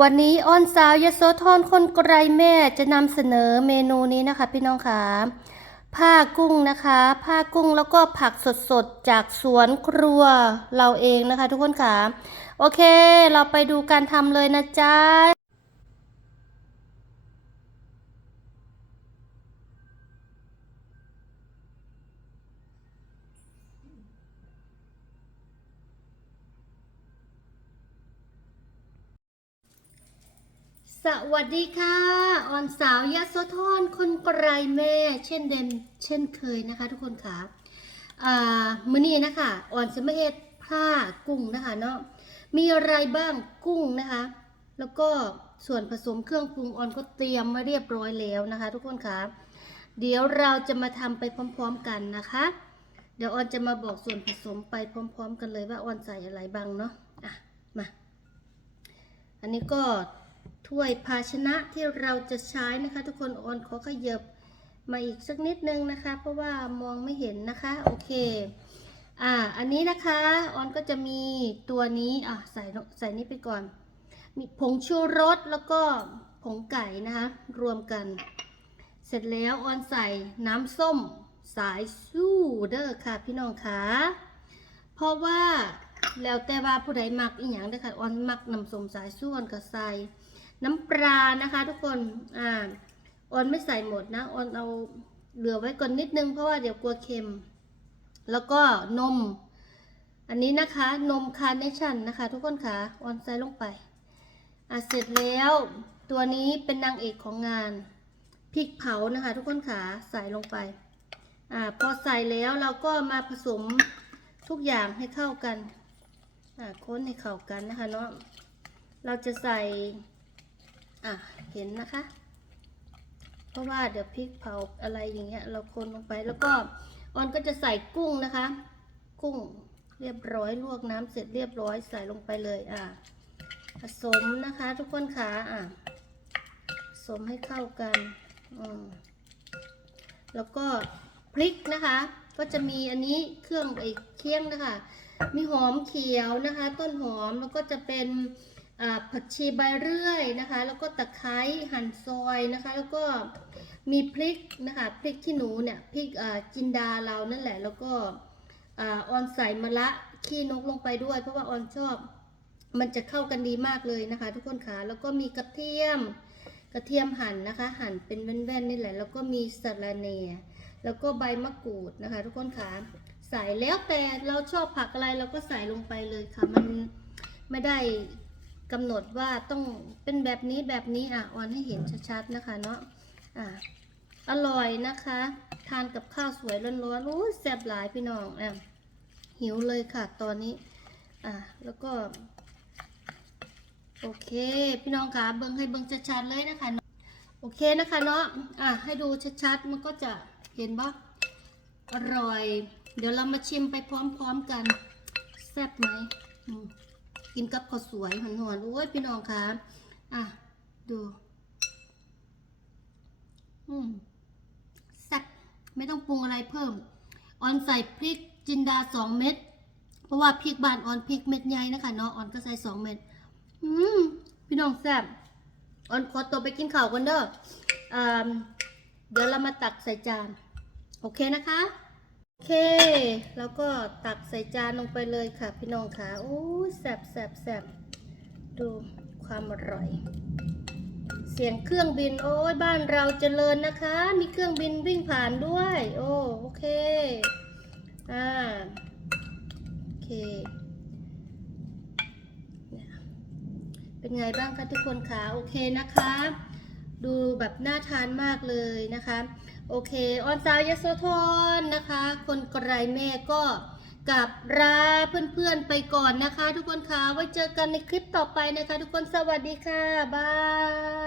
วันนี้อ้อนสาวยโสธรคนไกลแม่จะนำเสนอเมนูนี้นะคะพี่น้องค่ะผ้ากุ้งนะคะ ผ้ากุ้งแล้วก็ผักสดๆ จากสวนครัวเราเองนะคะ ทุกคนค่ะ โอเค เราไปดูการทำเลยนะจ๊ะ สวัสดีค่ะออนสาวยโสธรคนไกลแม่ เช่นเดิมเช่นเคยนะคะ ทุกคนค่ะอ่ามื้อนี้นะคะออนจะมาเฮ็ดผ้ากุ้งนะคะเนาะมีอะไรบ้างกุ้งนะคะ แล้วก็ส่วนผสมเครื่องปรุงออนก็เตรียมมาเรียบร้อยแล้วนะคะ ทุกคนค่ะเดี๋ยวเราจะมาทำไปพร้อมๆกันนะคะ เดี๋ยวออนจะมาบอกส่วนผสมไปพร้อม ๆ กันเลยว่าออนใส่อะไรบ้างเนาะอะมาอันนี้ก็ ถ้วยภาชนะที่เราจะใช้นะคะ ทุกคนออนขอขยับมาอีกสักนิดนึงนะคะ เพราะว่ามองไม่เห็นนะคะ โอเค อ่า อันนี้นะคะออนก็จะมีตัวนี้อะใส่ใส่นี่ไปก่อน มีผงชูรสแล้วก็ผงไก่นะคะ รวมกัน เสร็จแล้วออนใส่น้ำส้มสายสู้เด้อค่ะพี่น้องคะเพราะว่าแล้วแต่ว่าผู้ใดมักอีหยังเด้อค่ะออนมักน้ำส้มสายส่วนก็ใส่ น้ำปลานะคะ ทุกคน อ่าออนไม่ใส่หมดนะออนเอาเหลือไว้ก่อนนิดนึงเพราะว่าเดี๋ยวกลัวเค็ม แล้วก็นม อันนี้นะคะ นมคาร์เนชั่นนะคะ ทุกคนค่ะออนใส่ลงไป อะเสร็จแล้ว ตัวนี้เป็นนางเอกของงานพริกเผานะคะ ทุกคนค่ะใส่ลงไป อ่าพอใส่แล้วเราก็มาผสมทุกอย่างให้เข้ากัน อ่าค้นให้เข้ากันนะคะเนาะเราจะใส่ อะเห็นนะคะ เพราะว่าเดี๋ยวพริกเผาอะไรอย่างเงี้ย เราคนลงไปแล้วก็ออนก็จะใส่กุ้งนะคะ กุ้งเรียบร้อยลวกน้ำเสร็จเรียบร้อยใส่ลงไปเลยอะผสมนะคะ ทุกคนค่ะอะผสมให้เข้ากันอืมแล้วก็พริกนะคะ ก็จะมีอันนี้เครื่องไอ้เคี่ยงนะคะ มีหอมเขียวนะคะ ต้นหอมแล้วก็จะเป็น ผักชีใบเรื่อยนะคะ แล้วก็ตะไคร้หั่นซอยนะคะ แล้วก็มีพริกนะคะพริกขี้หนูเนี่ยพริกจินดาเรานั่นแหละ แล้วก็อ่อนใส่มะระขี้นกลงไปด้วย เพราะว่าออนชอบ มันจะเข้ากันดีมากเลยนะคะ ทุกคนค่ะแล้วก็มีกระเทียมกระเทียมหั่นนะคะ หั่นเป็นแว่นๆนี่แหละ แล้วก็มีสะระแหน่แล้วก็ใบมะกรูดนะคะ ทุกคนค่ะใส่แล้วแต่เราชอบผักอะไรเราก็ใส่ลงไปเลยค่ะ มันไม่ได้ กำหนดว่าต้องเป็นแบบนี้แบบนี้อะออนให้เห็นชัดๆนะคะเนาะอะอร่อยนะคะ ทานกับข้าวสวยร้อนๆโอ้แซ่บหลายพี่น้องอะหิวเลยค่ะตอนนี้ อะแล้วก็ โอเค พี่น้องคะเบิ้งให้เบิ้งชัดๆเลยนะคะเนาะโอเคนะคะเนาะอะให้ดูชัดๆมันก็จะเห็นบ่อร่อย เดี๋ยวเรามาชิมไปพร้อมๆกัน แซ่บไหมอืม กินกับข้าวสวยหอนๆโอ้ยพี่น้องคะอะ ดู อืมแซ่บไม่ต้องปรุงอะไรเพิ่ม ออนใส่พริกจินดาสองเม็ด เพราะว่าพริกบานออนพริกเม็ดใหญ่นะคะเนาะออนก็ใส่สองเม็ด อืมพี่น้องแซ่บออนขอตัวไปกินข้าวกันเด้ออ่าเดี๋ยวเรามาตักใส่จาน โอเคนะคะ โอเค แล้วก็ตักใส่จานลงไปเลยค่ะ พี่น้องค่ะโอ้แซ่บแซ่บแซ่บดูความอร่อย เสียงเครื่องบินโอ้ยบ้านเราเจริญนะคะ มีเครื่องบินวิ่งผ่านด้วย โอ้โอเคอ่าโอเคเป็นไงบ้างคะทุกคนคะโอเคนะคะ ดูแบบน่าทานมากเลยนะคะ โอเค ออนซาวยโสธรนะคะ คนไกลแม่ก็กลับราเพื่อนๆไปก่อนนะคะ ทุกคนคะไว้เจอกันในคลิปต่อไปนะคะ ทุกคนสวัสดีค่ะ บาย